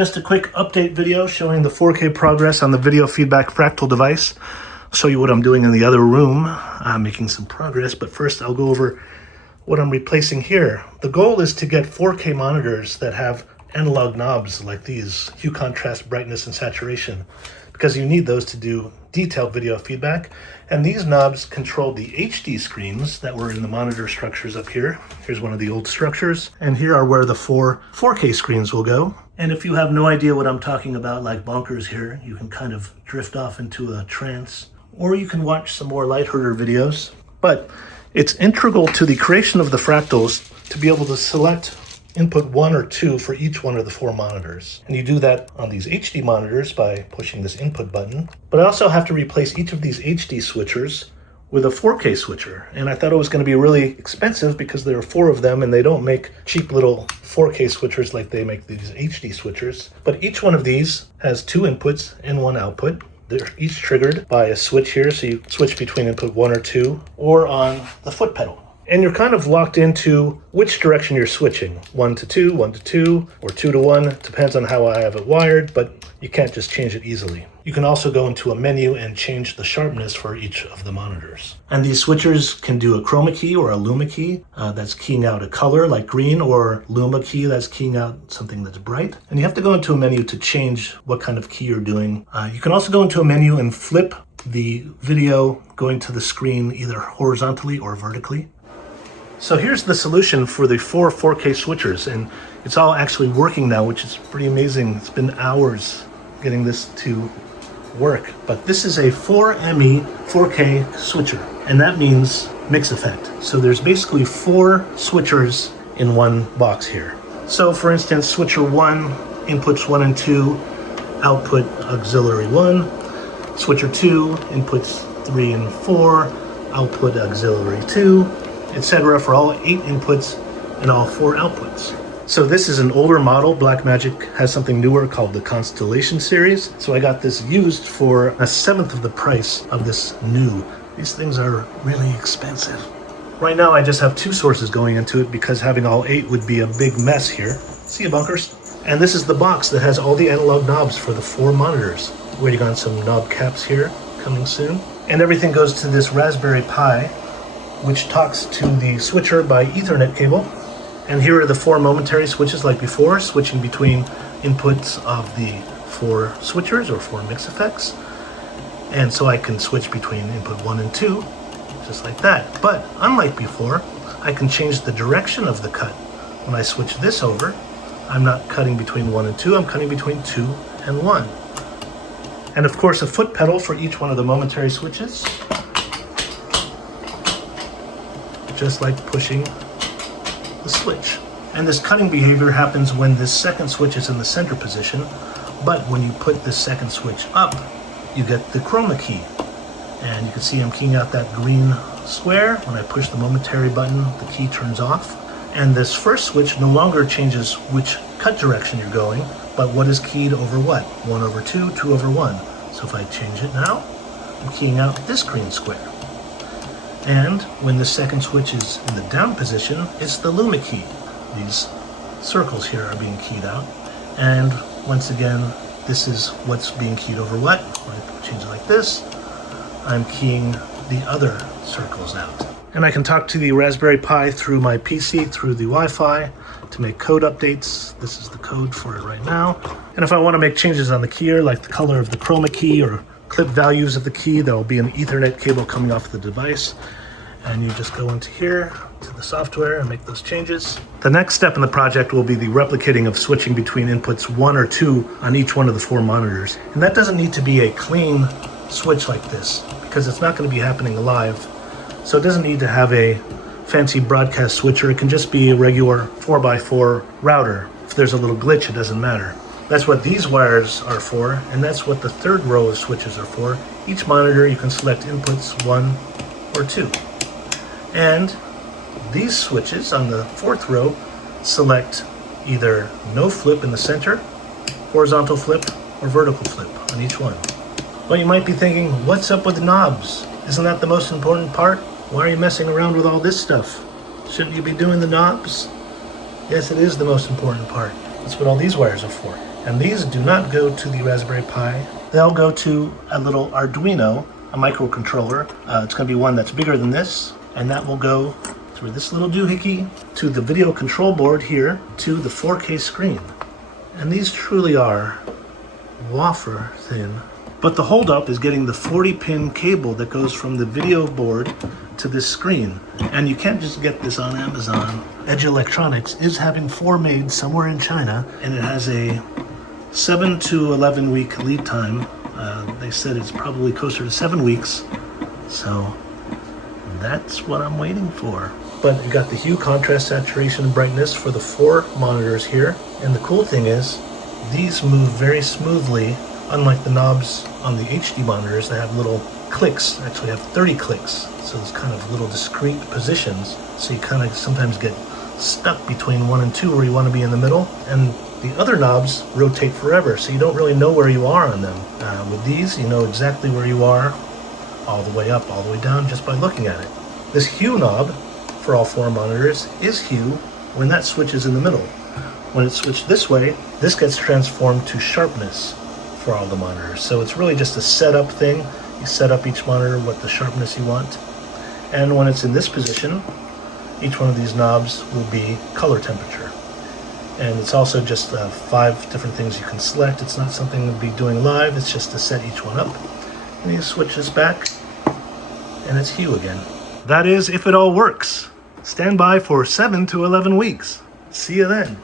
Just a quick update video showing the 4K progress on the video feedback fractal device. I'll show you what I'm doing in the other room. I'm making some progress, but first I'll go over what I'm replacing here. The goal is to get 4K monitors that have analog knobs like these, hue, contrast, brightness, and saturation, because you need those to do detailed video feedback. And these knobs control the HD screens that were in the monitor structures up here. Here's one of the old structures, and here are where the 4K screens will go. And if you have no idea what I'm talking about, like bonkers here, you can kind of drift off into a trance, or you can watch some more lighthearted videos. But it's integral to the creation of the fractals to be able to select input 1 or 2 for each one of the 4 monitors. And you do that on these HD monitors by pushing this input button. But I also have to replace each of these HD switchers with a 4K switcher. And I thought it was going to be really expensive because there are 4 of them and they don't make cheap little 4K switchers like they make these HD switchers. But each one of these has 2 inputs and 1 output. They're each triggered by a switch here, so you switch between input 1 or 2 or on the foot pedal. And you're kind of locked into which direction you're switching. 1 to 2, 1 to 2, or 2 to 1. Depends on how I have it wired, but you can't just change it easily. You can also go into a menu and change the sharpness for each of the monitors. And these switchers can do a chroma key or a luma key that's keying out a color like green, or luma key that's keying out something that's bright. And you have to go into a menu to change what kind of key you're doing. You can also go into a menu and flip the video going to the screen either horizontally or vertically. So here's the solution for the 4 4K switchers, and it's all actually working now, which is pretty amazing. It's been hours getting this to work. But this is a 4ME 4K switcher, and that means mix effect. So there's basically 4 switchers in one box here. So for instance, switcher 1, inputs 1 and 2, output auxiliary 1. Switcher 2, inputs 3 and 4, output auxiliary 2, etc. for all 8 inputs and all 4 outputs. So this is an older model. Blackmagic has something newer called the Constellation series. So I got this used for a 1/7 of the price of this new. These things are really expensive. Right now I just have 2 sources going into it because having all 8 would be a big mess here. See you, bunkers. And this is the box that has all the analog knobs for the 4 monitors. Waiting on some knob caps here, coming soon. And everything goes to this Raspberry Pi, which talks to the switcher by Ethernet cable. And here are the 4 momentary switches like before, switching between inputs of the 4 switchers or 4 mix effects. And so I can switch between input 1 and 2, just like that. But unlike before, I can change the direction of the cut. When I switch this over, I'm not cutting between 1 and 2, I'm cutting between 2 and 1. And of course a foot pedal for each one of the momentary switches, just like pushing the switch. And this cutting behavior happens when this second switch is in the center position, but when you put this second switch up, you get the chroma key. And you can see I'm keying out that green square. When I push the momentary button, the key turns off. And this first switch no longer changes which cut direction you're going, but what is keyed over what? 1 over 2, 2 over 1. So if I change it now, I'm keying out this green square. And when the second switch is in the down position, it's the luma key. These circles here are being keyed out. And once again, this is what's being keyed over what. When I change it like this, I'm keying the other circles out. And I can talk to the Raspberry Pi through my PC, through the Wi-Fi, to make code updates. This is the code for it right now. And if I want to make changes on the keyer, like the color of the chroma key or clip values of the key, there will be an Ethernet cable coming off the device. And you just go into here to the software and make those changes. The next step in the project will be the replicating of switching between inputs 1 or 2 on each one of the 4 monitors. And that doesn't need to be a clean switch like this, because it's not going to be happening live. So it doesn't need to have a fancy broadcast switcher. It can just be a regular 4x4 router. If there's a little glitch, it doesn't matter. That's what these wires are for, and that's what the 3rd row of switches are for. Each monitor you can select inputs 1 or 2. And these switches on the 4th row select either no flip in the center, horizontal flip, or vertical flip on each one. But you might be thinking, what's up with the knobs? Isn't that the most important part? Why are you messing around with all this stuff? Shouldn't you be doing the knobs? Yes, it is the most important part. That's what all these wires are for. And these do not go to the Raspberry Pi. They'll go to a little Arduino, a microcontroller. It's going to be one that's bigger than this, and that will go through this little doohickey to the video control board here to the 4K screen. And these truly are wafer thin. But the holdup is getting the 40-pin cable that goes from the video board to this screen. And you can't just get this on Amazon. Edge Electronics is having 4 made somewhere in China, and it has a 7 to 11 week lead time. They said it's probably closer to 7 weeks. So that's what I'm waiting for. But you got the hue, contrast, saturation, and brightness for the 4 monitors here. And the cool thing is, these move very smoothly, unlike the knobs on the HD monitors that have little clicks. Actually have 30 clicks. So it's kind of little discrete positions. So you kind of sometimes get stuck between 1 and 2 where you want to be in the middle. And the other knobs rotate forever, so you don't really know where you are on them. With these, you know exactly where you are, all the way up, all the way down, just by looking at it. This hue knob for all 4 monitors is hue when that switch is in the middle. When it's switched this way, this gets transformed to sharpness for all the monitors. So it's really just a setup thing. You set up each monitor what the sharpness you want. And when it's in this position, each one of these knobs will be color temperature. And it's also just 5 different things you can select. It's not something to be doing live, it's just to set each one up. And you switch this back, and it's hue again. That is if it all works. Stand by for 7 to 11 weeks. See you then.